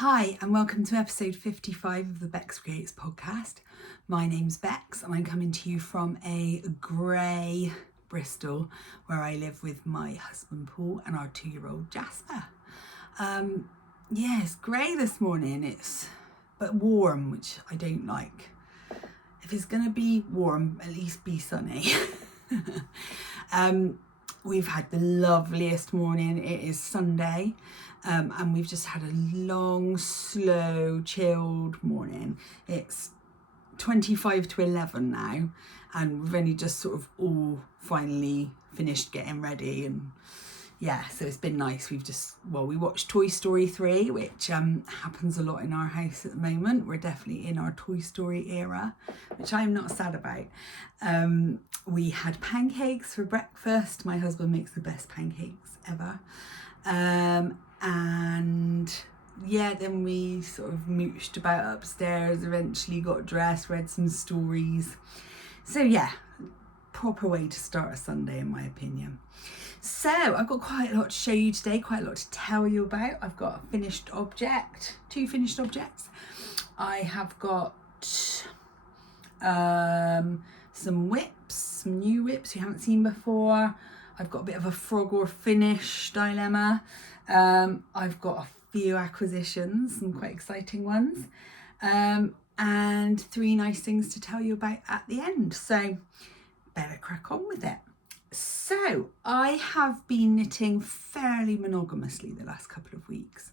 Hi and welcome to episode 55 of the Beks Creates podcast. My name's Beks and I'm coming to you from a grey Bristol where I live with my husband Paul and our 2-year-old Jasper. It's grey this morning, but warm, which I don't like. If it's going to be warm, at least be sunny. We've had the loveliest morning. It is Sunday. And we've just had a long, slow, chilled morning. It's 25 to 11 now, and we've only just sort of all finally finished getting ready. And yeah, so it's been nice. We watched Toy Story 3, which happens a lot in our house at the moment. We're definitely in our Toy Story era, which I'm not sad about. We had pancakes for breakfast. My husband makes the best pancakes ever. And yeah, then we sort of mooched about upstairs, eventually got dressed, read some stories. So yeah, proper way to start a Sunday in my opinion. So I've got quite a lot to show you today, quite a lot to tell you about. I've got a finished object, 2 finished objects. I have got some whips, some new whips you haven't seen before. I've got a bit of a frog or finish dilemma. I've got a few acquisitions, some quite exciting ones, and 3 nice things to tell you about at the end. So better crack on with it. So I have been knitting fairly monogamously the last couple of weeks.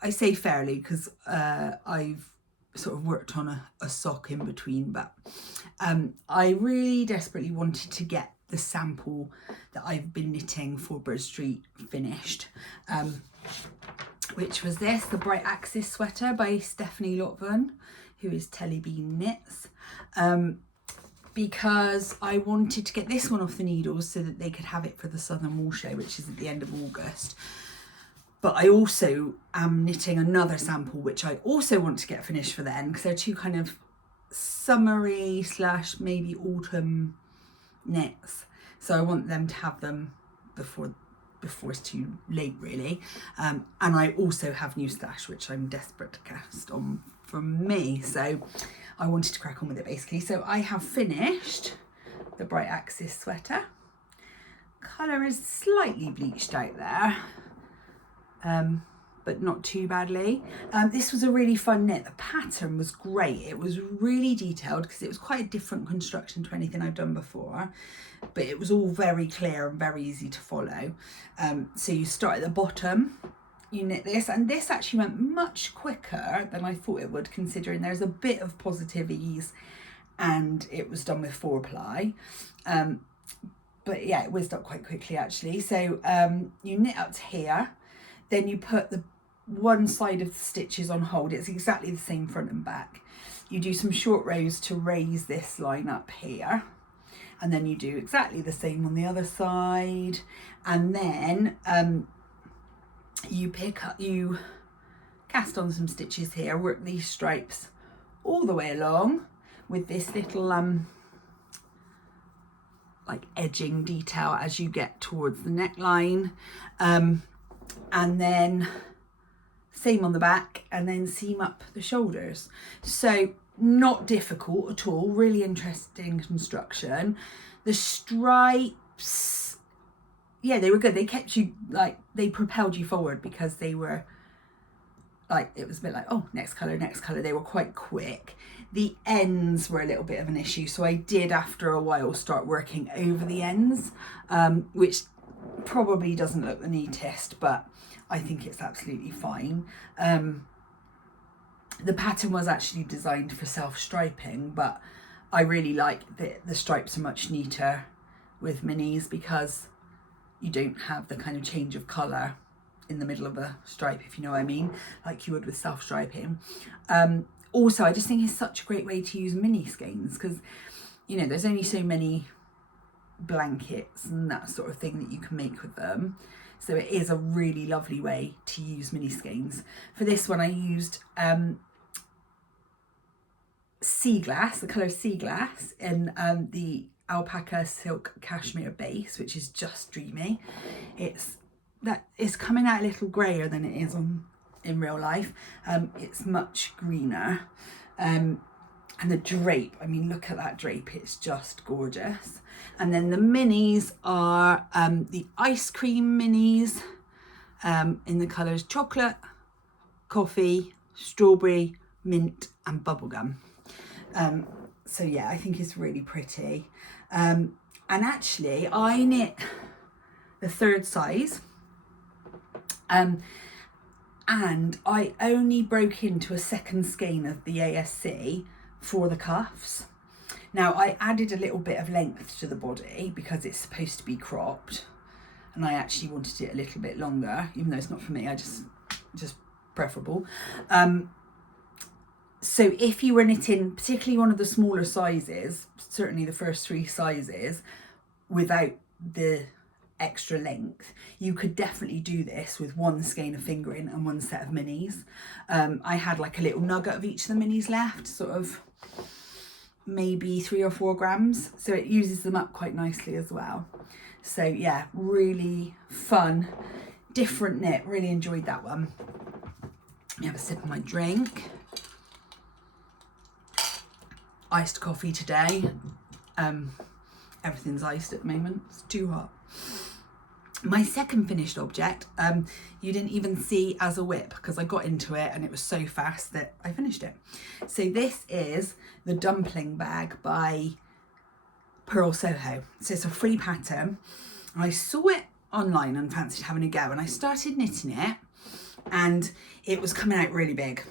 I say fairly because I've sort of worked on a sock in between, but I really desperately wanted to get the sample that I've been knitting for Bur Street finished, which was the Bright Axis sweater by Stephanie Lotvin, who is Telly Bean Knits, because I wanted to get this one off the needles so that they could have it for the Southern Wool Show, which is at the end of August. But I also am knitting another sample, which I also want to get finished for then, because they're 2 kind of summery / maybe autumn knits, so I want them to have them before it's too late really. And I also have new stash which I'm desperate to cast on from me, so I wanted to crack on with it basically. So I have finished the Bright Axis sweater. Colour is slightly bleached out there, but not too badly. This was a really fun knit. The pattern was great. It was really detailed because it was quite a different construction to anything I've done before, but it was all very clear and very easy to follow. So you start at the bottom, you knit this, and this actually went much quicker than I thought it would, considering there's a bit of positive ease and it was done with 4 ply. But yeah, it whizzed up quite quickly actually. So you knit up to here, then you put the one side of the stitches on hold. It's exactly the same front and back. You do some short rows to raise this line up here, and then you do exactly the same on the other side, and then you cast on some stitches here, work these stripes all the way along with this little like edging detail as you get towards the neckline, and then same on the back, and then seam up the shoulders. So not difficult at all, really interesting construction. The stripes, yeah, they were good. They kept you, like, they propelled you forward because they were like, it was a bit like, oh, next colour. They were quite quick. The ends were a little bit of an issue, so I did after a while start working over the ends, which probably doesn't look the neatest, but I think it's absolutely fine. The pattern was actually designed for self-striping, but I really like that the stripes are much neater with minis because you don't have the kind of change of colour in the middle of a stripe, if you know what I mean, like you would with self-striping. Also, I just think it's such a great way to use mini skeins because, you know, there's only so many blankets and that sort of thing that you can make with them. So it is a really lovely way to use mini skeins. For this one I used sea glass, the colour sea glass, in the alpaca silk cashmere base, which is just dreamy. It's coming out a little grayer than it is on in real life. It's much greener. And the drape, I mean, look at that drape, it's just gorgeous. And then the minis are the ice cream minis in the colours chocolate, coffee, strawberry, mint and bubblegum. So yeah, I think it's really pretty. And actually I knit the 3rd size and I only broke into a 2nd skein of the ASC for the cuffs. Now I added a little bit of length to the body because it's supposed to be cropped, and I actually wanted it a little bit longer, even though it's not for me, I just preferable. So if you were knitting particularly one of the smaller sizes, certainly the first 3 sizes, without the extra length, you could definitely do this with 1 skein of fingering and 1 set of minis. I had like a little nugget of each of the minis left, sort of maybe 3 or 4 grams, so it uses them up quite nicely as well. So yeah, really fun, different knit, really enjoyed that one. Let me have a sip of my drink. Iced coffee today. Everything's iced at the moment, it's too hot. My second finished object, you didn't even see as a whip because I got into it and it was so fast that I finished it. So this is the Dumpling Bag by Pearl Soho. So it's a free pattern. I saw it online and fancied having a go, and I started knitting it and it was coming out really big.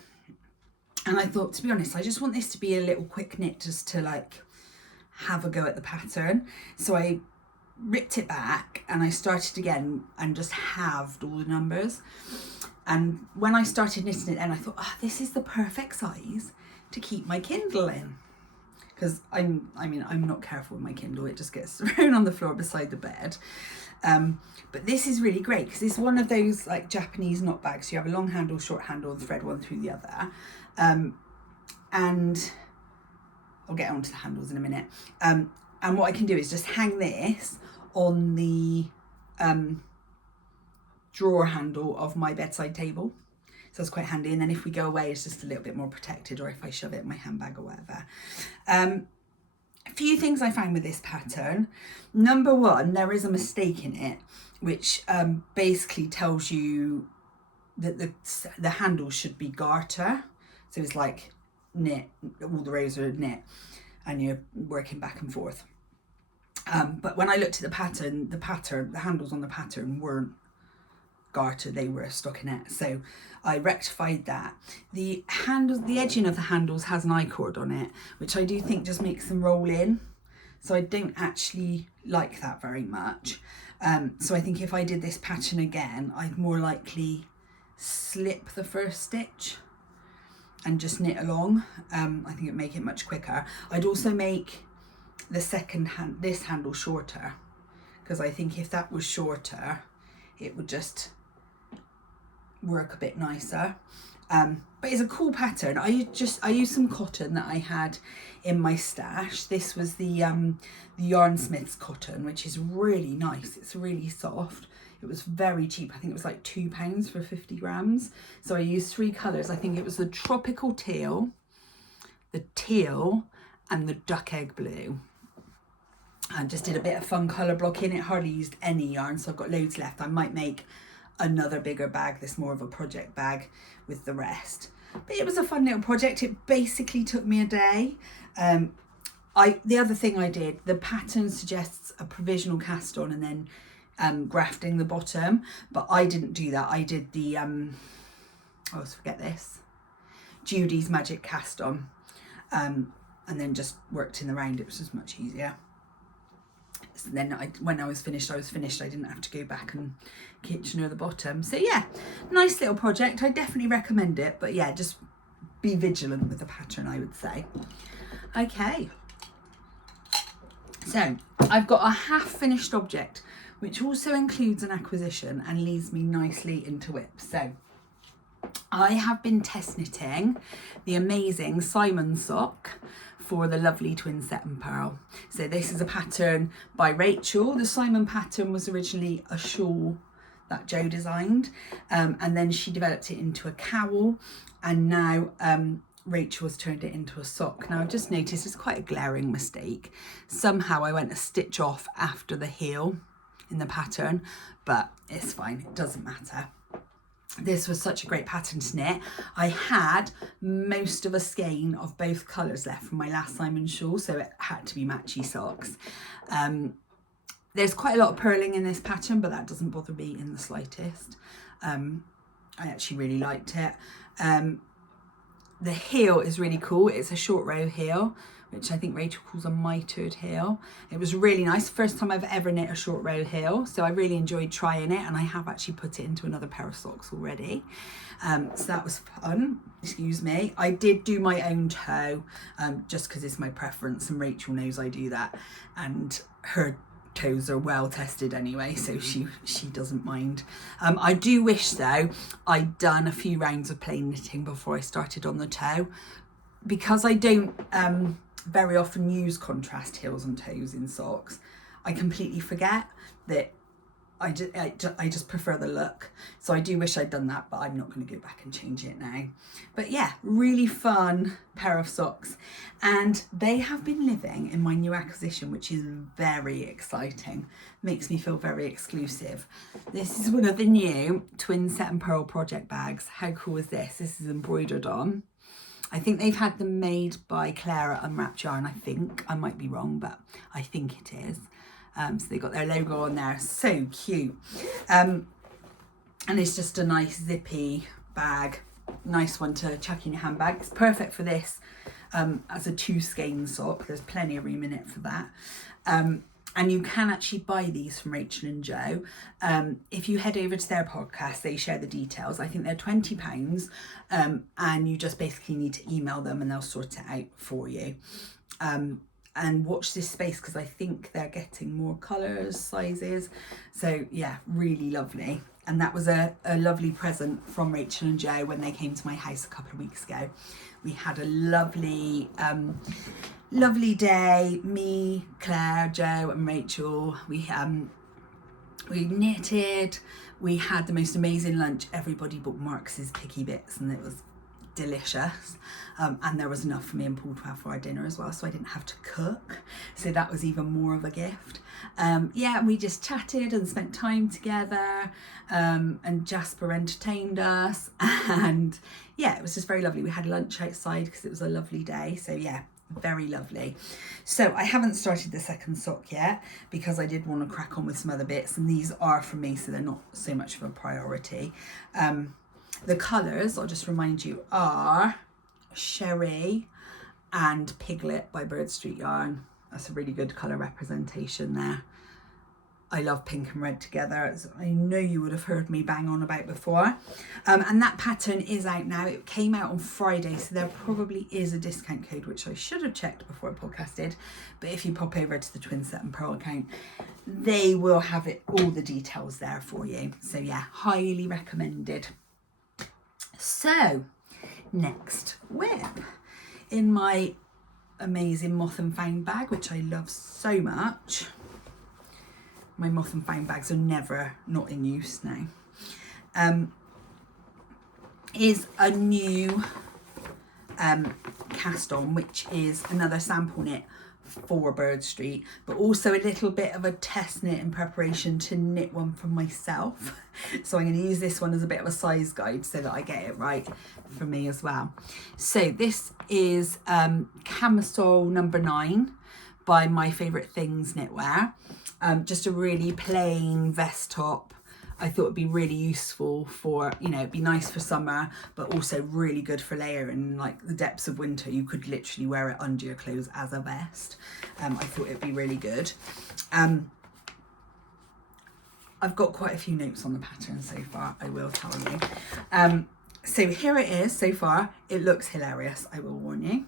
And I thought, to be honest, I just want this to be a little quick knit just to like have a go at the pattern. So I ripped it back and I started again and just halved all the numbers. And when I started knitting it then, I thought, this is the perfect size to keep my Kindle in. Because I'm not careful with my Kindle, it just gets thrown on the floor beside the bed. But this is really great because it's one of those like Japanese knot bags. You have a long handle, short handle, and thread one through the other. And I'll get onto the handles in a minute. And what I can do is just hang this on the drawer handle of my bedside table. So it's quite handy. And then if we go away, it's just a little bit more protected, or if I shove it in my handbag or whatever. A few things I found with this pattern. Number one, there is a mistake in it, which basically tells you that the handle should be garter. So it's like knit, all the rows are knit, and you're working back and forth. But when I looked at the pattern, the handles on the pattern weren't garter, they were a stockinette. So I rectified that. The handles, the edging of the handles has an I-cord on it, which I do think just makes them roll in. So I don't actually like that very much. So I think if I did this pattern again, I'd more likely slip the first stitch and just knit along. I think it'd make it much quicker. I'd also make the this handle shorter, because I think if that was shorter, it would just work a bit nicer. But it's a cool pattern. I used some cotton that I had in my stash. This was the Yarnsmith's cotton, which is really nice. It's really soft. It was very cheap. I think it was like £2 for 50 grams. So I used 3 colours. I think it was the tropical teal, the teal, and the duck egg blue. I just did a bit of fun colour blocking. It hardly used any yarn, so I've got loads left. I might make another bigger bag, this more of a project bag with the rest. But it was a fun little project. It basically took me a day. The other thing I did, the pattern suggests a provisional cast on and then grafting the bottom, but I didn't do that. I did the forget this, Judy's Magic cast on, and then just worked in the round. It was just much easier. So then when I was finished. I didn't have to go back and kitchener the bottom. So yeah, nice little project. I definitely recommend it, but yeah, just be vigilant with the pattern, I would say. Okay, so I've got a half finished object, which also includes an acquisition and leads me nicely into whips. So I have been test knitting the amazing Simon sock for the lovely Twin Set and Pearl. So this is a pattern by Rachel. The Simon pattern was originally a shawl that Jo designed, and then she developed it into a cowl, and now Rachel has turned it into a sock. Now I've just noticed it's quite a glaring mistake. Somehow I went a stitch off after the heel in the pattern, but it's fine, it doesn't matter. This was such a great pattern to knit. I had most of a skein of both colours left from my last Simon shawl, so it had to be matchy socks. There's quite a lot of purling in this pattern, but that doesn't bother me in the slightest. I actually really liked it. The heel is really cool. It's a short row heel, which I think Rachel calls a mitered heel. It was really nice. First time I've ever knit a short row heel, so I really enjoyed trying it, and I have actually put it into another pair of socks already. So that was fun, excuse me. I did do my own toe, just because it's my preference, and Rachel knows I do that, and her toes are well tested anyway, so she doesn't mind. I do wish though I'd done a few rounds of plain knitting before I started on the toe, because I don't very often use contrast heels and toes in socks. I completely forget that I just prefer the look, so I do wish I'd done that, but I'm not going to go back and change it now. But yeah, really fun pair of socks, and they have been living in my new acquisition, which is very exciting. Makes me feel very exclusive. This is one of the new twin set and pearl project bags. How cool is this? This is embroidered on. I think they've had them made by Clara Unwrapped Yarn, I think. I might be wrong, but I think it is. So they got their logo on there, so cute. And it's just a nice zippy bag, nice one to chuck in your handbag. It's perfect for this as a 2 skein sock. There's plenty of room in it for that. And you can actually buy these from Rachel and Jo. If you head over to their podcast, they share the details. I think they're £20, and you just basically need to email them and they'll sort it out for you. And watch this space, because I think they're getting more colours, sizes. So yeah, really lovely. And that was a lovely present from Rachel and Jo when they came to my house a couple of weeks ago. We had a lovely day, me, Claire, Jo and Rachel. We knitted, we had the most amazing lunch. Everybody bought Marcus's picky bits and it was delicious, and there was enough for me and Paul to have for our dinner as well, so I didn't have to cook, so that was even more of a gift. Yeah, and we just chatted and spent time together, and Jasper entertained us, and yeah, it was just very lovely. We had lunch outside because it was a lovely day, so yeah, very lovely. So I haven't started the second sock yet because I did want to crack on with some other bits, and these are for me, so they're not so much of a priority. The colours, I'll just remind you, are Sherry and Piglet by Bur Street Yarn. That's a really good colour representation there. I love pink and red together, as I know you would have heard me bang on about before. And that pattern is out now. It came out on Friday, so there probably is a discount code, which I should have checked before I podcasted. But if you pop over to the Twin Set and Pearl account, they will have all the details there for you. So yeah, highly recommended. So, next whip. In my amazing Moth and Found bag, which I love so much. My Moth and Found bags are never not in use now. Is a new cast on, which is another sample knit for Bur Street, but also a little bit of a test knit in preparation to knit one for myself. So I'm going to use this one as a bit of a size guide so that I get it right for me as well. So this is Camisole No. 9 by My Favourite Things Knitwear. Just a really plain vest top. I thought it'd be really useful for, you know, it'd be nice for summer, but also really good for layering. Like the depths of winter, you could literally wear it under your clothes as a vest. I thought it'd be really good. I've got quite a few notes on the pattern so far, I will tell you. So here it is so far. It looks hilarious, I will warn you.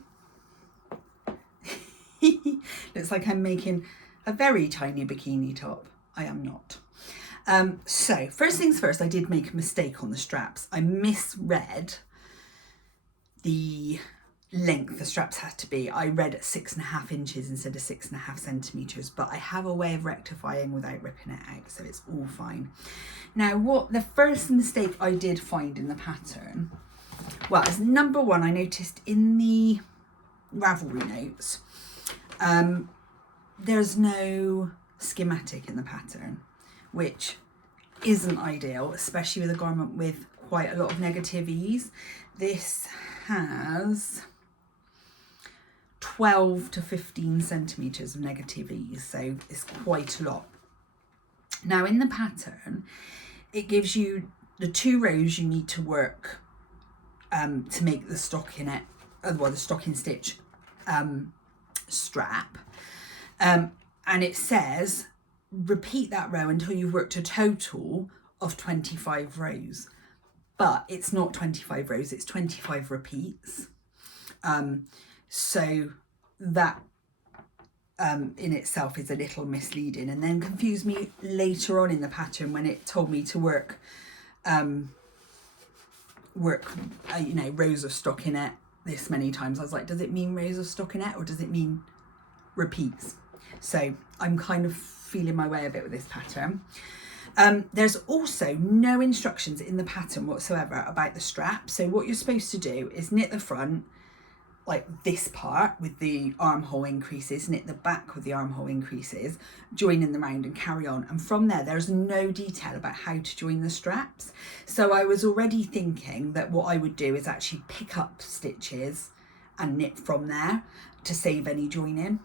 Looks like I'm making a very tiny bikini top. I am not. So first things first, I did make a mistake on the straps. I misread the length the straps had to be. I read at 6.5 inches instead of 6.5 centimeters, but I have a way of rectifying without ripping it out, so it's all fine. Now, what the first mistake I did find in the pattern, well, as number one, I noticed in the Ravelry notes, there's no schematic in the pattern, which isn't ideal, especially with a garment with quite a lot of negative ease. This has 12 to 15 centimeters of negative ease, so it's quite a lot. Now in the pattern, it gives you the 2 rows you need to work to make the stockinette, well, the stocking stitch strap, and it says repeat that row until you've worked a total of 25 rows, but it's not 25 rows, it's 25 repeats. So that in itself is a little misleading, and then confused me later on in the pattern when it told me to work you know, rows of stockinette this many times. I was like, does it mean rows of stockinette or does it mean repeats? So I'm kind of feeling my way a bit with this pattern. There's also no instructions in the pattern whatsoever about the strap. So what you're supposed to do is knit the front, like this part with the armhole increases, knit the back with the armhole increases, join in the round and carry on. And from there, there's no detail about how to join the straps. So I was already thinking that what I would do is actually pick up stitches and knit from there to save any joining.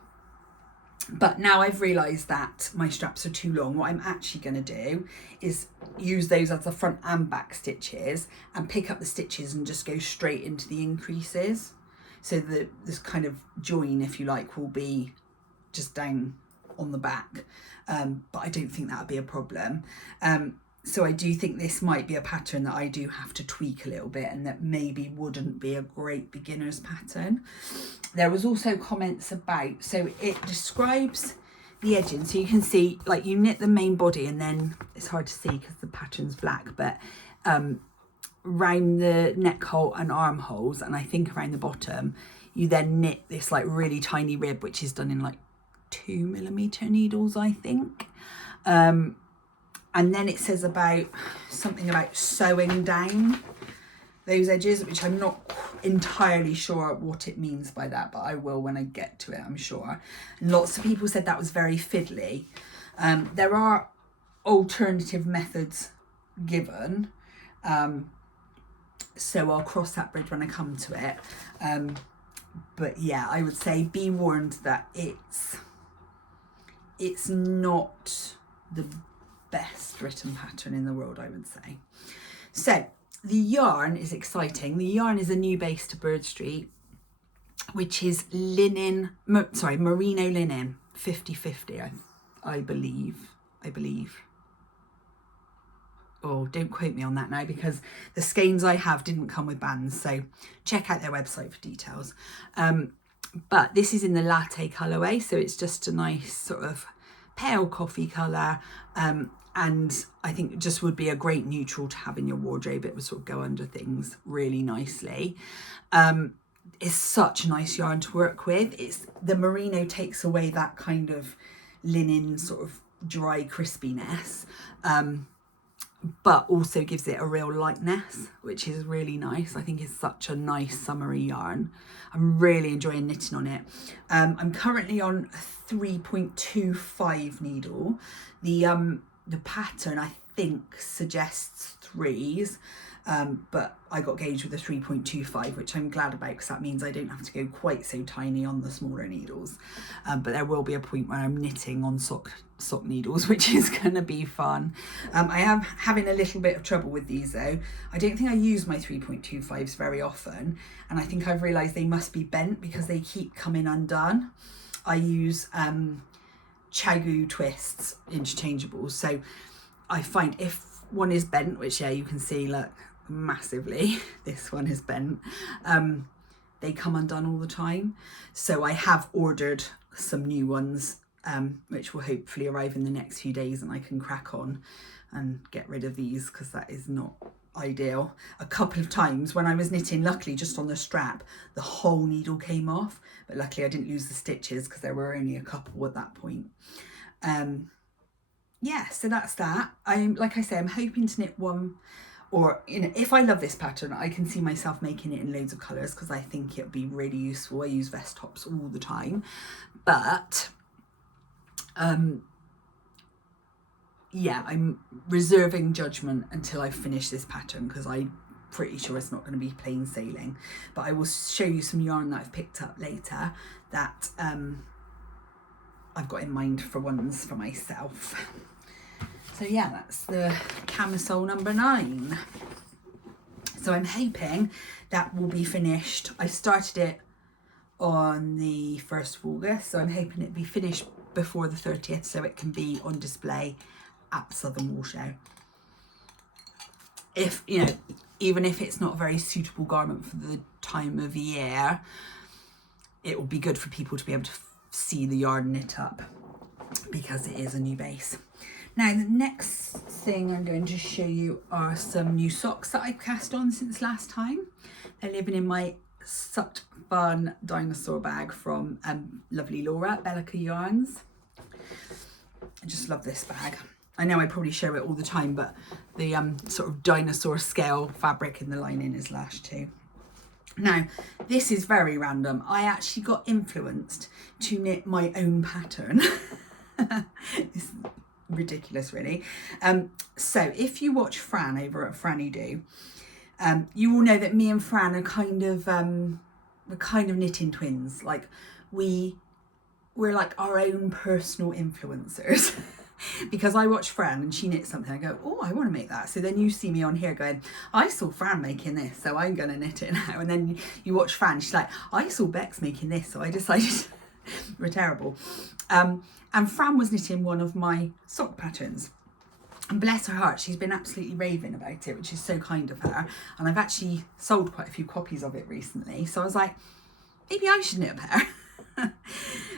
But now I've realised that my straps are too long. What I'm actually going to do is use those as the front and back stitches and pick up the stitches and just go straight into the increases. So this kind of join, if you like, will be just down on the back. But I don't think that would be a problem. So I do think this might be a pattern that I do have to tweak a little bit, and that maybe wouldn't be a great beginner's pattern. There was also comments about, so it describes the edging. So you can see, like, you knit the main body, and then it's hard to see because the pattern's black, but round the neck hole and armholes, and I think around the bottom, you then knit this like really tiny rib, which is done in like 2mm needles, I think. And then it says about something about sewing down those edges, which I'm not entirely sure what it means by that, but I will when I get to it, I'm sure. And lots of people said that was very fiddly. There are alternative methods given, so I'll cross that bridge when I come to it. But yeah, I would say be warned that it's not the best written pattern in the world, I would say. So the yarn is exciting. The yarn is a new base to Bur Street, which is merino linen, 50-50, I believe. Oh, don't quote me on that now, because the skeins I have didn't come with bands, so check out their website for details. But this is in the latte colourway, so it's just a nice sort of pale coffee colour, and I think it just would be a great neutral to have in your wardrobe. It would sort of go under things really nicely. It's such a nice yarn to work with. The merino takes away that kind of linen sort of dry crispiness, but also gives it a real lightness, which is really nice. I think it's such a nice summery yarn. I'm really enjoying knitting on it. I'm currently on a 3.25 needle. The pattern, I think, suggests 3s, but I got gauged with a 3.25, which I'm glad about, because that means I don't have to go quite so tiny on the smaller needles. But there will be a point where I'm knitting on sock needles, which is going to be fun. I am having a little bit of trouble with these though. I don't think I use my 3.25s very often, and I think I've realised they must be bent because they keep coming undone. I use Chagu twists, interchangeable, so I find if one is bent, which yeah, you can see, look, massively, this one is bent, they come undone all the time. So I have ordered some new ones, which will hopefully arrive in the next few days, and I can crack on and get rid of these, because that is not ideal. A couple of times when I was knitting, luckily just on the strap, the whole needle came off, but luckily I didn't lose the stitches because there were only a couple at that point. Yeah, so that's that. Like I say, I'm hoping to knit one, or if I love this pattern, I can see myself making it in loads of colours because I think it'd be really useful. I use vest tops all the time, but yeah, I'm reserving judgment until I finish this pattern because I'm pretty sure it's not going to be plain sailing. But I will show you some yarn that I've picked up later that I've got in mind for ones for myself. So yeah, that's the Camisole number 9. So I'm hoping that will be finished. I started it on the 1st of August, so I'm hoping it'll be finished before the 30th so it can be on display at Southern Wool Show. If, you know, even if it's not a very suitable garment for the time of year, it will be good for people to be able to see the yarn knit up because it is a new base. Now the next thing I'm going to show you are some new socks that I've cast on since last time. They're living in my such fun dinosaur bag from lovely Laura at Beki Yarns. I just love this bag. I know I probably show it all the time, but the sort of dinosaur scale fabric in the lining is lush too. Now, this is very random. I actually got influenced to knit my own pattern. It's ridiculous, really. So if you watch Fran over at Franny Do, you will know that me and Fran are kind of knitting twins. Like we're like our own personal influencers. Because I watch Fran and she knits something, I go, oh, I want to make that. So then you see me on here going, I saw Fran making this, so I'm going to knit it now. And then you watch Fran, she's like, I saw Beks making this, so I decided we're terrible. And Fran was knitting one of my sock patterns. And bless her heart, she's been absolutely raving about it, which is so kind of her. And I've actually sold quite a few copies of it recently. So I was like, maybe I should knit a pair.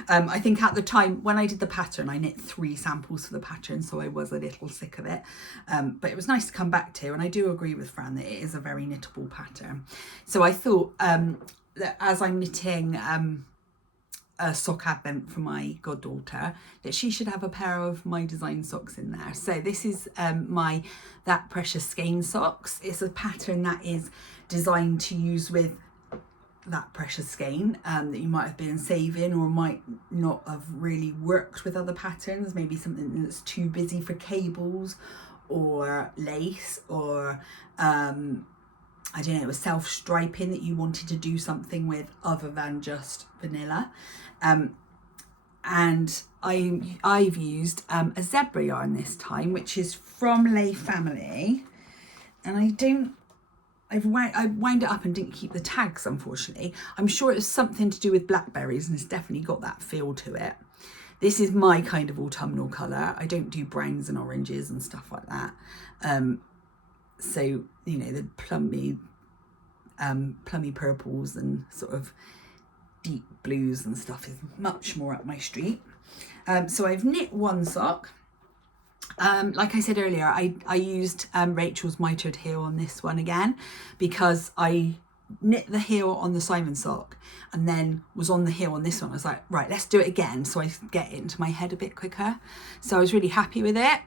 I think at the time when I did the pattern, I knit 3 samples for the pattern, so I was a little sick of it. But it was nice to come back to, and I do agree with Fran that it is a very knittable pattern. So I thought that as I'm knitting a sock advent for my goddaughter, that she should have a pair of my design socks in there. So this is my That Precious Skein socks. It's a pattern that is designed to use with that precious skein that you might have been saving or might not have really worked with other patterns, maybe something that's too busy for cables or lace, or I don't know, a self-striping that you wanted to do something with other than just vanilla. And I've used a zebra yarn this time, which is from Lay Family, and I wound it up and didn't keep the tags, unfortunately. I'm sure it was something to do with blackberries, and it's definitely got that feel to it. This is my kind of autumnal colour. I don't do browns and oranges and stuff like that. So, you know, the plummy purples and sort of deep blues and stuff is much more up my street. So I've knit one sock. Like I said earlier, I used Rachel's mitered heel on this one again because I knit the heel on the Simon sock and then was on the heel on this one. I was like, right, let's do it again so I get it into my head a bit quicker. So I was really happy with it.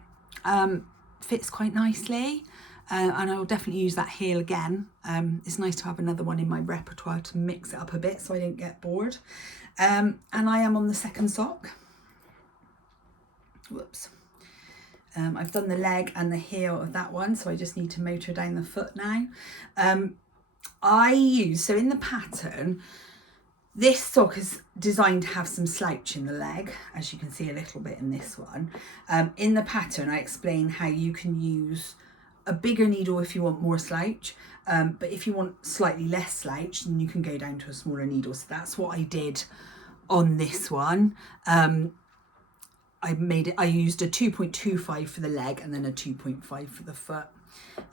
Fits quite nicely, and I will definitely use that heel again. It's nice to have another one in my repertoire to mix it up a bit so I don't get bored. And I am on the second sock. Whoops. I've done the leg and the heel of that one, so I just need to motor down the foot now. So in the pattern, this sock is designed to have some slouch in the leg, as you can see a little bit in this one. In the pattern, I explain how you can use a bigger needle if you want more slouch, but if you want slightly less slouch, then you can go down to a smaller needle. So that's what I did on this one. I used a 2.25 for the leg and then a 2.5 for the foot.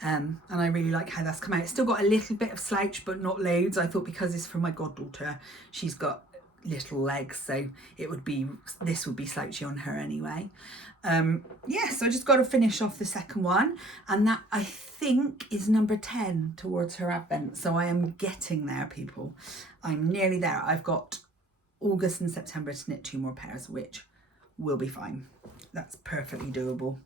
And I really like how that's come out. It's still got a little bit of slouch, but not loads. I thought because it's for my goddaughter, she's got little legs, so this would be slouchy on her anyway. Yeah, so I just got to finish off the second one, and that I think is number 10 towards her advent. So I am getting there, people. I'm nearly there. I've got August and September to knit 2 more pairs, which will be fine. That's perfectly doable.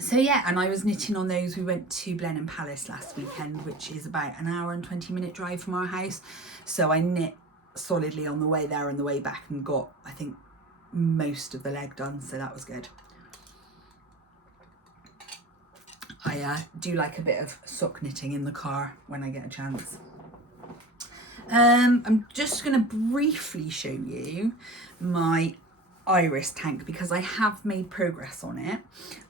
So yeah, and I was knitting on those. We went to Blenheim Palace last weekend, which is about an hour and 20-minute drive from our house. So I knit solidly on the way there and the way back, and got, I think, most of the leg done, so that was good. I do like a bit of sock knitting in the car when I get a chance. I'm just going to briefly show you my iris tank, because I have made progress on it,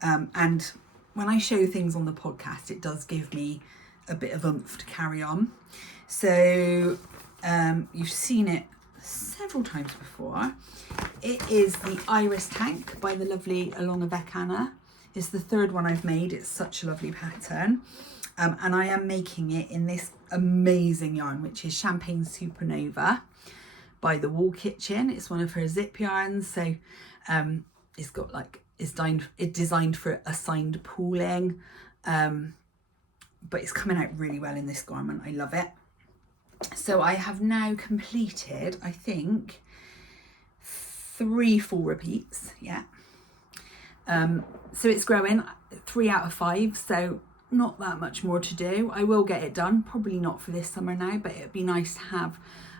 and when I show things on the podcast, it does give me a bit of oomph to carry on. So you've seen it several times before. It is the iris tank by the lovely Along Avec Anna. It's the third one I've made. It's such a lovely pattern, and I am making it in this amazing yarn, which is Champagne Supernova by the Wall Kitchen. It's one of her zip yarns, so it's got like, it's designed for assigned pooling, but it's coming out really well in this garment. I love it. So I have now completed, I think, 3 full repeats. Yeah. So it's growing, 3 out of 5, so not that much more to do. I will get it done, probably not for this summer now, but it'd be nice to have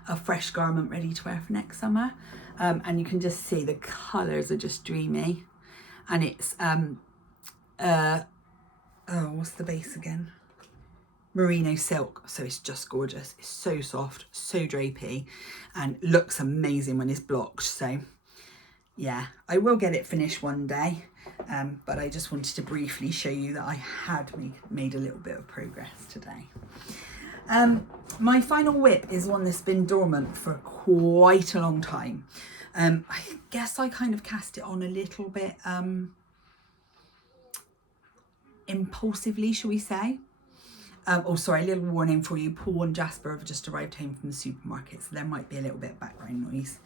a fresh garment ready to wear for next summer. And you can just see the colours are just dreamy, and it's what's the base again? Merino silk, so it's just gorgeous. It's so soft, so drapey, and looks amazing when it's blocked. So yeah, I will get it finished one day, but I just wanted to briefly show you that I had made a little bit of progress today. My final whip is one that's been dormant for quite a long time. I guess I kind of cast it on a little bit impulsively, shall we say. Oh, sorry, a little warning for you. Paul and Jasper have just arrived home from the supermarket, so there might be a little bit of background noise.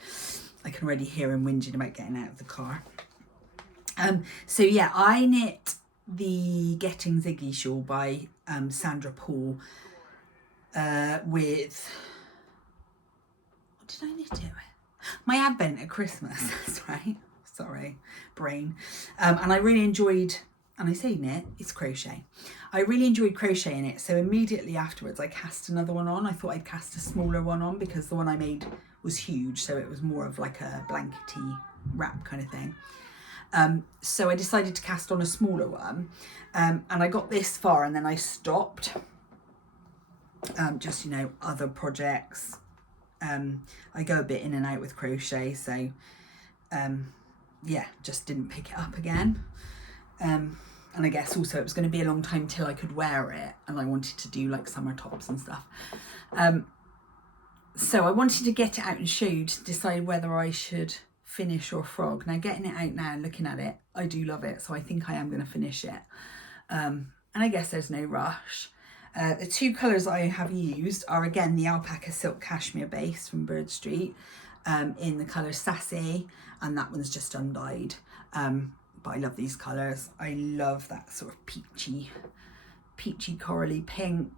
I can already hear him whinging about getting out of the car. So yeah, I knit the Getting Ziggy Shaw by Sandra Paul with, what did I knit it with? My Advent at Christmas, that's right. Sorry, brain. And I really enjoyed, and I say knit, it's crochet. I really enjoyed crocheting it, so immediately afterwards I cast another one on. I thought I'd cast a smaller one on because the one I made was huge, so it was more of like a blankety wrap kind of thing. So I decided to cast on a smaller one, and I got this far and then I stopped. Just, you know, other projects. I go a bit in and out with crochet, so yeah, just didn't pick it up again. And I guess also it was going to be a long time till I could wear it, and I wanted to do like summer tops and stuff. So I wanted to get it out and show you to decide whether I should finish or frog. Now, getting it out now and looking at it, I do love it, so I think I am going to finish it. And I guess there's no rush. The 2 colours I have used are, again, the alpaca silk cashmere base from Bur Street in the colour Sassy, and that one's just undyed. But I love these colours. I love that sort of peachy corally pink.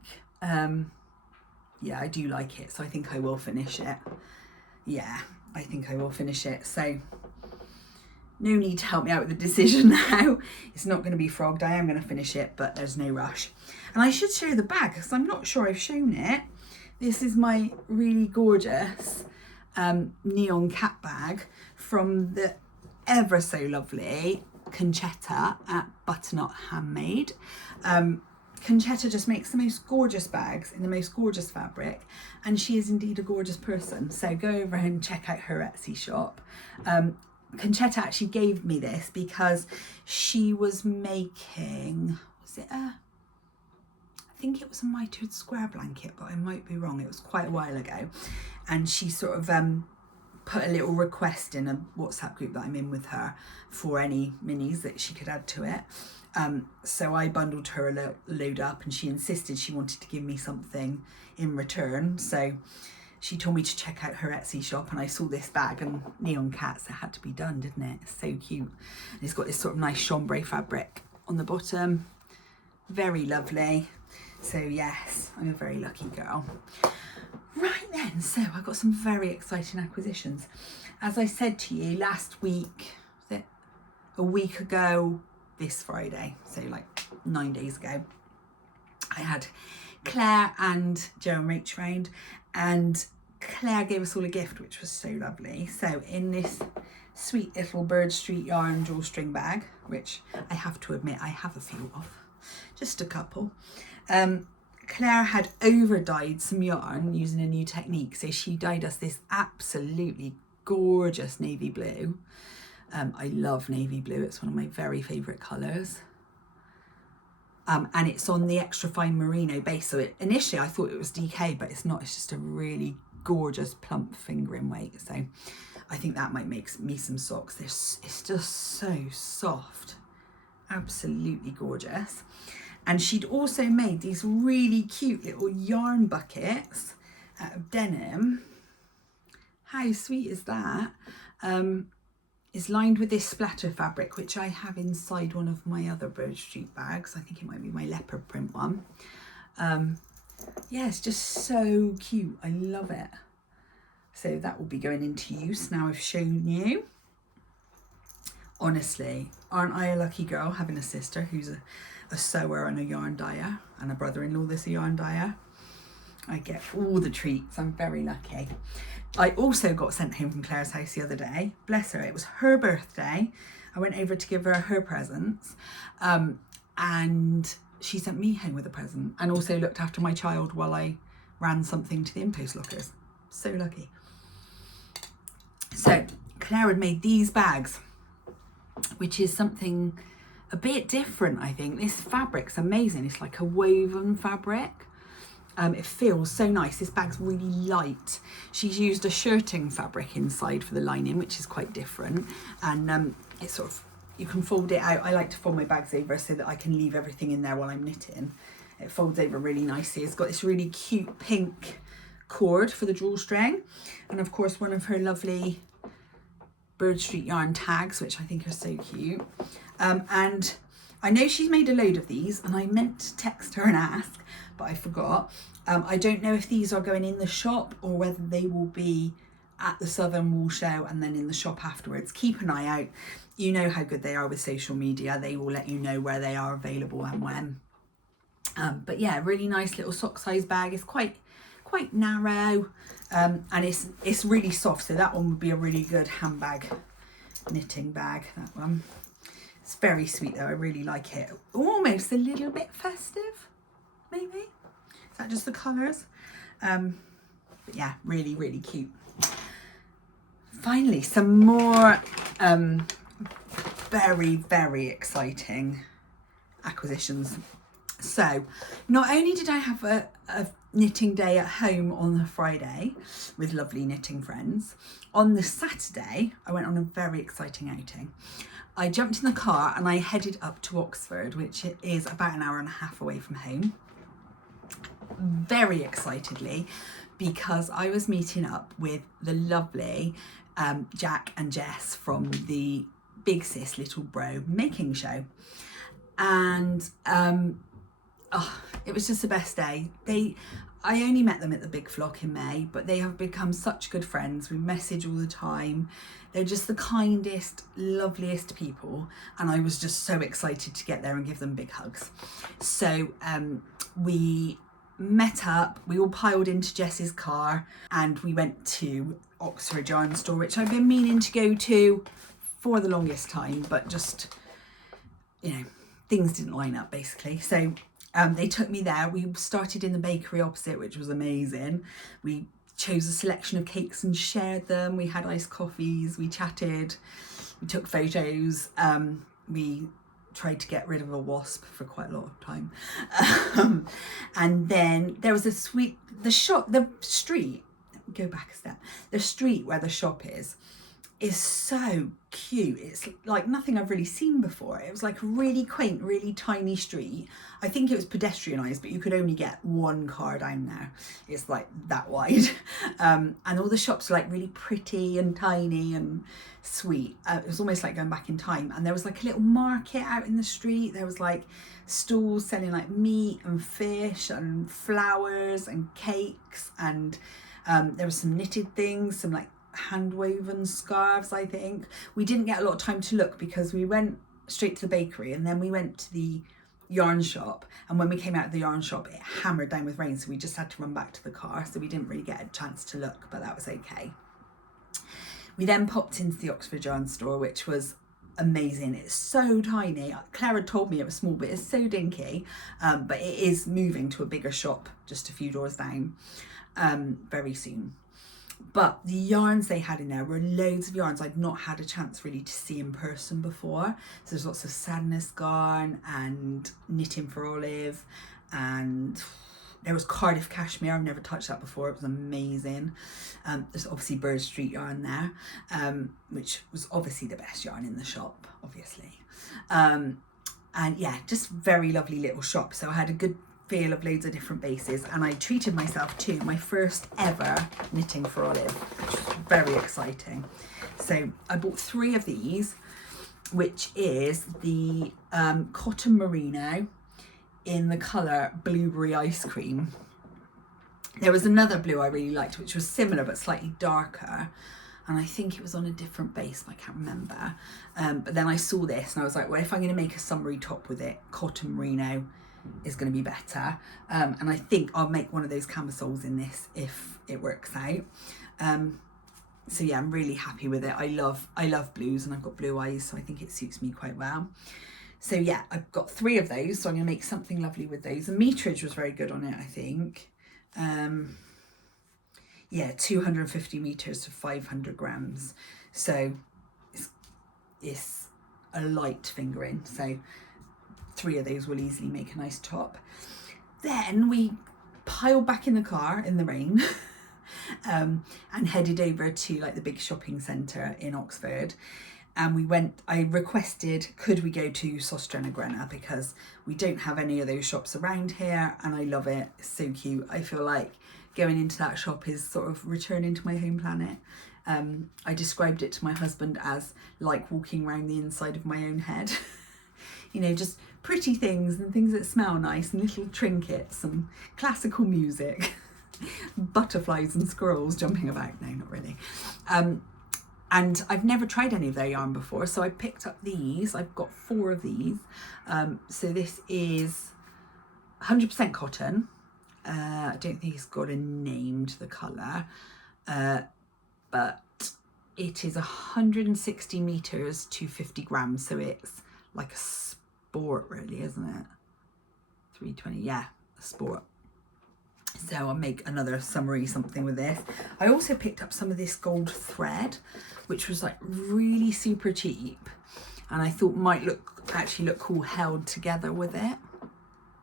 Yeah, I do like it, so I think I will finish it. Yeah, I think I will finish it. So no need to help me out with the decision now. It's not going to be frogged. I am going to finish it, but there's no rush. And I should show the bag because I'm not sure I've shown it. This is my really gorgeous neon cat bag from the ever so lovely Conchetta at Butternut Handmade. Conchetta just makes the most gorgeous bags in the most gorgeous fabric, and she is indeed a gorgeous person, so go over and check out her Etsy shop. Conchetta actually gave me this because she was making, I think it was a mitered square blanket, but I might be wrong, it was quite a while ago, and she sort of put a little request in a WhatsApp group that I'm in with her for any minis that she could add to it. So I bundled her a load up, and she insisted she wanted to give me something in return. So she told me to check out her Etsy shop, and I saw this bag and neon cats, it had to be done, didn't it? It's so cute. And it's got this sort of nice chambray fabric on the bottom. Very lovely. So yes, I'm a very lucky girl. Right then, so I've got some very exciting acquisitions. As I said to you last week, was it a week ago this Friday, so like 9 days ago, I had Claire and Joe and Rach round, and Claire gave us all a gift, which was so lovely. So in this sweet little Bur Street yarn drawstring bag, which I have to admit I have a few of, just a couple, Claire had over dyed some yarn using a new technique. So she dyed us this absolutely gorgeous navy blue. I love navy blue, it's one of my very favourite colours. And it's on the extra fine merino base. So initially I thought it was DK, but it's not. It's just a really gorgeous plump fingering weight. So I think that might make me some socks. It's just so soft, absolutely gorgeous. And she'd also made these really cute little yarn buckets out of denim. How sweet is that? It's lined with this splatter fabric, which I have inside one of my other Bur Street bags. I think it might be my leopard print one. Yeah, it's just so cute. I love it. So that will be going into use now I've shown you. Honestly, aren't I a lucky girl having a sister who's a sewer and a yarn dyer, and a brother-in-law that's a yarn dyer? I get all the treats. I'm very lucky. I also got sent home from Claire's house the other day. Bless her, it was her birthday. I went over to give her presents, and she sent me home with a present, and also looked after my child while I ran something to the in-post lockers. So lucky. So Claire had made these bags, which is something a bit different, I think. This fabric's amazing. It's like a woven fabric. It feels so nice. This bag's really light. She's used a shirting fabric inside for the lining, which is quite different. And it's sort of, you can fold it out. I like to fold my bags over so that I can leave everything in there while I'm knitting. It folds over really nicely. It's got this really cute pink cord for the drawstring. And of course, one of her lovely Bur Street yarn tags, which I think are so cute. And I know she's made a load of these, and I meant to text her and ask, but I forgot. I don't know if these are going in the shop or whether they will be at the Southern Wool Show and then in the shop afterwards. Keep an eye out. You know how good they are with social media. They will let you know where they are available and when. But yeah, really nice little sock size bag. It's quite narrow, and it's really soft. So that one would be a really good handbag knitting bag, that one. It's very sweet though, I really like it. Almost a little bit festive, maybe? Is that just the colours? But yeah, really, really cute. Finally, some more very, very exciting acquisitions. So, not only did I have a knitting day at home on the Friday with lovely knitting friends, on the Saturday, I went on a very exciting outing. I jumped in the car and I headed up to Oxford, which is about an hour and a half away from home. Very excitedly, because I was meeting up with the lovely Jack and Jess from the Big Sis Little Bro making show. And it was just the best day. I only met them at the Big Flock in May, but they have become such good friends. We message all the time. They're just the kindest, loveliest people. And I was just so excited to get there and give them big hugs. So we met up, we all piled into Jess's car, and we went to Oxford Yarn Store, which I've been meaning to go to for the longest time, but just, you know, things didn't line up basically. So they took me there. We started in the bakery opposite, which was amazing. We chose a selection of cakes and shared them. We had iced coffees, we chatted, we took photos. We tried to get rid of a wasp for quite a lot of time. And then there was the street, the street where the shop is so cute. It's like nothing I've really seen before. It was like a really quaint, really tiny street. I think it was pedestrianised, but you could only get one car down there. It's like that wide. And all the shops were like really pretty and tiny and sweet. It was almost like going back in time. And there was like a little market out in the street. There was like stalls selling like meat and fish and flowers and cakes, and there was some knitted things, some like hand woven scarves. I think we didn't get a lot of time to look because we went straight to the bakery and then we went to the yarn shop, and when we came out of the yarn shop it hammered down with rain, so we just had to run back to the car, so we didn't really get a chance to look, but that was okay. We then popped into the Oxford yarn store, which was amazing. It's so tiny. Clara told me it was small, but it's so dinky. But it is moving to a bigger shop just a few doors down very soon. But the yarns they had in there were loads of yarns I'd not had a chance really to see in person before. So there's lots of sadness yarn and knitting for Olive, and there was Cardiff cashmere. I've never touched that before. It was amazing. There's obviously Bur Street yarn there, which was obviously the best yarn in the shop, obviously. And yeah, just very lovely little shop. So I had a good feel of loads of different bases, and I treated myself to my first ever knitting for Olive, which was very exciting. So I bought 3 of these, which is the cotton merino in the colour Blueberry Ice Cream. There was another blue I really liked, which was similar but slightly darker, and I think it was on a different base, I can't remember. But then I saw this and I was like, well, if I'm going to make a summery top with it, cotton merino is going to be better. And I think I'll make one of those camisoles in this if it works out. So yeah, I'm really happy with it. I love blues, and I've got blue eyes, so I think it suits me quite well. So yeah, I've got 3 of those, so I'm going to make something lovely with those. The meterage was very good on it, I think. Yeah, 250 meters to 500 grams. So it's a light fingering. So 3 of those will easily make a nice top. Then we piled back in the car in the rain and headed over to like the big shopping centre in Oxford. And I requested, could we go to Sostrena because we don't have any of those shops around here, and I love it. It's so cute. I feel like going into that shop is sort of returning to my home planet. I described it to my husband as like walking around the inside of my own head. You know, just pretty things and things that smell nice and little trinkets and classical music, butterflies and squirrels jumping about. No, not really. And I've never tried any of their yarn before, so I picked up these. I've got 4 of these. So this is 100% cotton. I don't think it's got a name to the colour, but it is 160 meters to 50 grams. So it's like a sport, really, isn't it? 320, yeah, a sport. So I'll make another summery something with this. I also picked up some of this gold thread, which was like really super cheap, and I thought might actually look cool held together with it.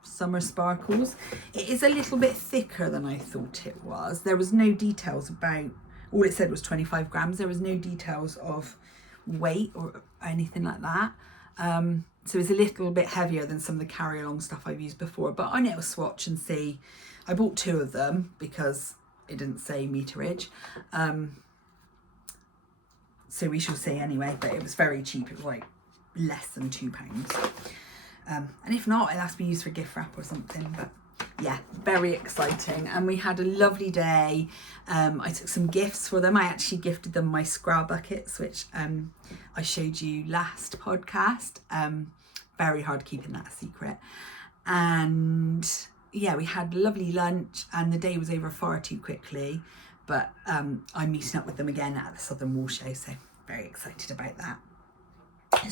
Summer sparkles. It is a little bit thicker than I thought it was. There was no details about, all it said was 25 grams. There was no details of weight or anything like that. So it's a little bit heavier than some of the carry along stuff I've used before, but I know a swatch and see. I bought 2 of them because it didn't say meterage. So we shall see anyway, but it was very cheap. It was like less than £2. And if not, it'll have to be used for gift wrap or something. But yeah, very exciting. And we had a lovely day. I took some gifts for them. I actually gifted them my scrap buckets, which I showed you last podcast. Very hard keeping that a secret. And yeah, we had lovely lunch, and the day was over far too quickly. But I'm meeting up with them again at the Southern Wool Show, so very excited about that.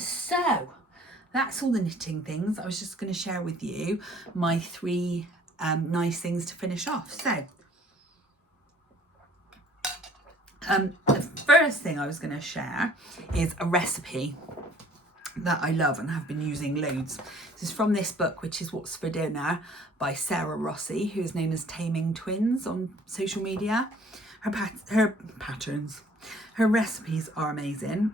So that's all the knitting things. I was just going to share with you my 3 nice things to finish off. So the first thing I was going to share is a recipe that I love and have been using loads. This is from this book, which is What's for Dinner by Sarah Rossi, who is known as Taming Twins on social media. Her patterns, her recipes are amazing.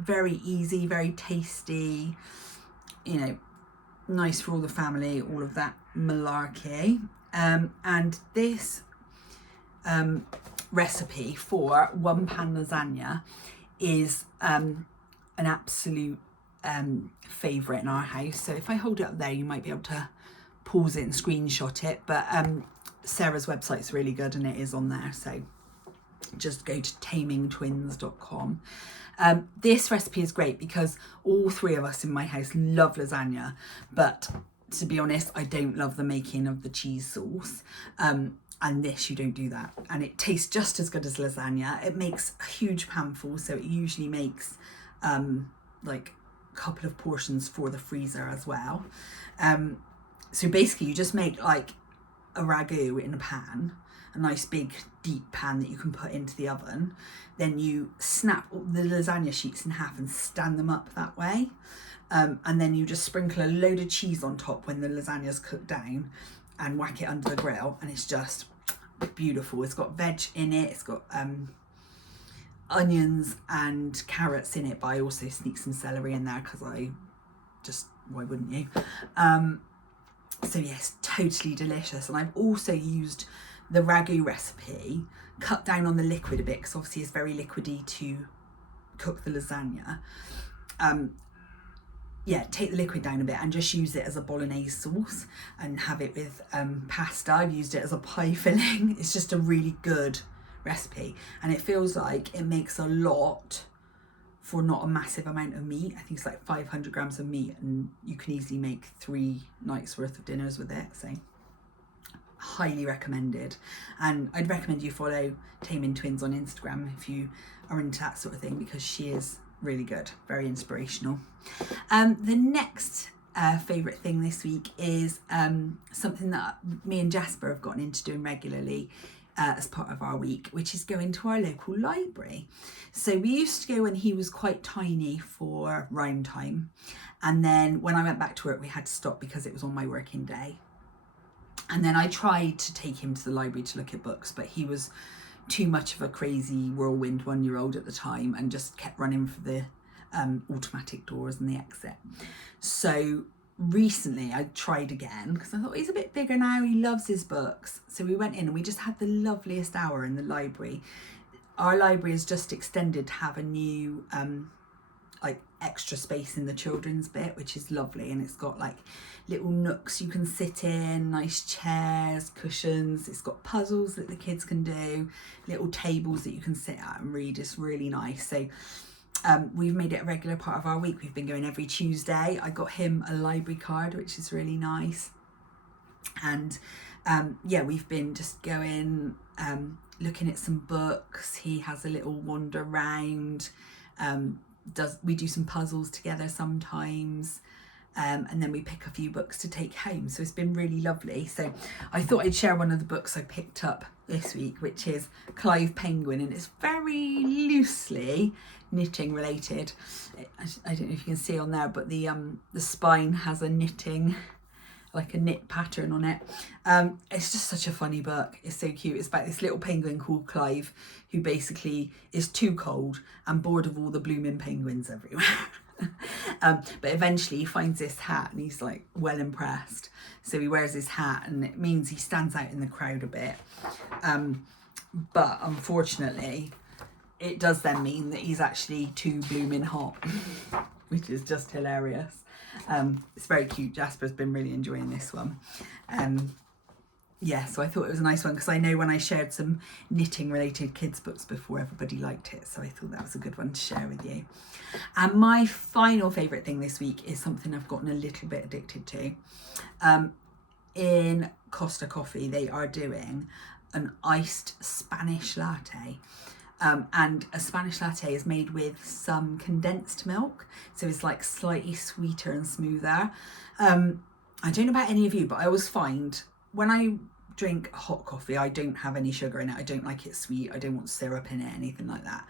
very easy, very tasty, you know, nice for all the family, all of that malarkey. And this recipe for 1 pan lasagna is an absolute favourite in our house. So if I hold it up there, you might be able to pause it and screenshot it, but Sarah's website's really good and it is on there, so just go to tamingtwins.com. This recipe is great because all 3 of us in my house love lasagna, but to be honest, I don't love the making of the cheese sauce. And this, you don't do that. And it tastes just as good as lasagna. It makes a huge panful, so it usually makes like a couple of portions for the freezer as well. So basically you just make like a ragu in a pan, a nice big deep pan that you can put into the oven. Then you snap the lasagna sheets in half and stand them up that way. And then you just sprinkle a load of cheese on top when the lasagna's cooked down and whack it under the grill, and it's just beautiful. It's got veg in it, it's got onions and carrots in it, but I also sneak some celery in there because why wouldn't you? So yes, totally delicious. And I've also used the ragu recipe, cut down on the liquid a bit because obviously it's very liquidy to cook the lasagna. Yeah, take the liquid down a bit and just use it as a bolognese sauce and have it with pasta. I've used it as a pie filling. It's just a really good recipe, and it feels like it makes a lot for not a massive amount of meat. I think it's like 500 grams of meat, and you can easily make 3 nights worth of dinners with it. So highly recommended. And I'd recommend you follow Taming Twins on Instagram if you are into that sort of thing, because she is really good, very inspirational. The next favourite thing this week is something that me and Jasper have gotten into doing regularly as part of our week, which is going to our local library. So we used to go when he was quite tiny for round time, and then when I went back to work we had to stop because it was on my working day. And then I tried to take him to the library to look at books, but he was too much of a crazy whirlwind 1-year-old at the time and just kept running for the automatic doors and the exit. So recently I tried again because I thought he's a bit bigger now, he loves his books. So we went in and we just had the loveliest hour in the library. Our library is just extended to have a new like extra space in the children's bit, which is lovely, and it's got like little nooks you can sit in, nice chairs, cushions. It's got puzzles that the kids can do, little tables that you can sit at and read. It's really nice. So we've made it a regular part of our week. We've been going every Tuesday. I got him a library card, which is really nice. And yeah, we've been just going, looking at some books. He has a little wander round. We do some puzzles together sometimes, and then we pick a few books to take home. So it's been really lovely. So I thought I'd share one of the books I picked up this week, which is Clive Penguin, and it's very loosely knitting related. I don't know if you can see on there, but the spine has a knitting, like a knit pattern on it. It's just such a funny book. It's so cute. It's about this little penguin called Clive who basically is too cold and bored of all the blooming penguins everywhere. But eventually he finds this hat and he's like well impressed. So he wears his hat and it means he stands out in the crowd a bit. But unfortunately it does then mean that he's actually too blooming hot, which is just hilarious. It's very cute. Jasper's been really enjoying this one. Yeah, so I thought it was a nice one because I know when I shared some knitting related kids books before, everybody liked it, so I thought that was a good one to share with you. And my final favourite thing this week is something I've gotten a little bit addicted to. In Costa Coffee they are doing an iced Spanish latte. And a Spanish latte is made with some condensed milk, so it's like slightly sweeter and smoother. I don't know about any of you, but I always find when I drink hot coffee, I don't have any sugar in it. I don't like it sweet. I don't want syrup in it, anything like that.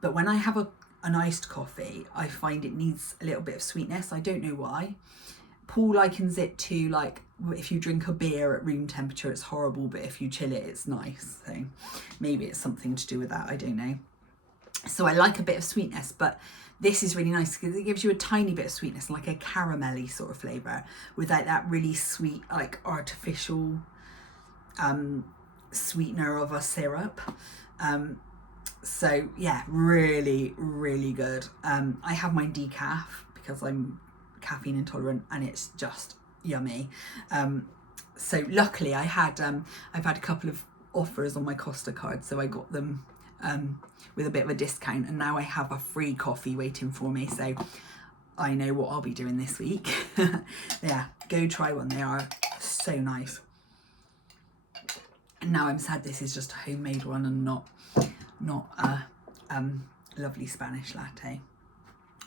But when I have an iced coffee, I find it needs a little bit of sweetness. I don't know why. Paul likens it to like if you drink a beer at room temperature, it's horrible, but if you chill it, it's nice. So maybe it's something to do with that. I don't know. So I like a bit of sweetness, but this is really nice because it gives you a tiny bit of sweetness, like a caramelly sort of flavour, without that really sweet, like artificial sweetener of a syrup. So yeah, really, really good. I have my decaf because I'm caffeine intolerant, and it's just yummy. So luckily I've had a couple of offers on my Costa card, so I got them with a bit of a discount, and now I have a free coffee waiting for me, so I know what I'll be doing this week. Yeah, go try one, they are so nice. And now I'm sad this is just a homemade one and not a lovely Spanish latte.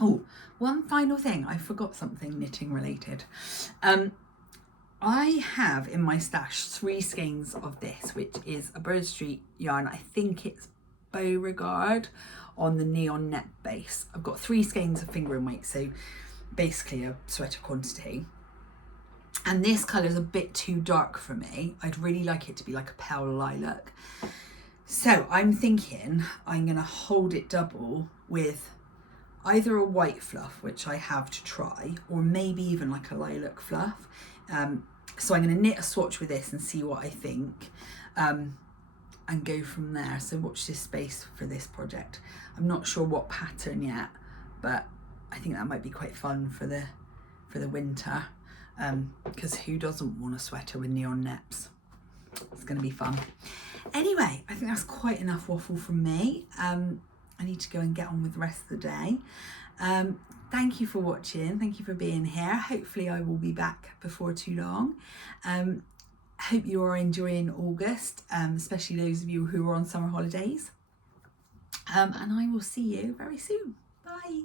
Oh, one final thing, I forgot something knitting related. I have in my stash 3 skeins of this, which is a Bur Street yarn. I think it's Beauregard on the neon net base. I've got 3 skeins of finger and weight, so basically a sweater quantity. And this colour is a bit too dark for me. I'd really like it to be like a pale lilac. So I'm thinking I'm going to hold it double with either a white fluff, which I have to try, or maybe even like a lilac fluff. So I'm going to knit a swatch with this and see what I think, and go from there. So watch this space for this project. I'm not sure what pattern yet, but I think that might be quite fun for the winter, because who doesn't want a sweater with neon neps? It's going to be fun. Anyway, I think that's quite enough waffle from me. I need to go and get on with the rest of the day. Thank you for watching. Thank you for being here. Hopefully I will be back before too long. Hope you are enjoying August, especially those of you who are on summer holidays. And I will see you very soon. Bye.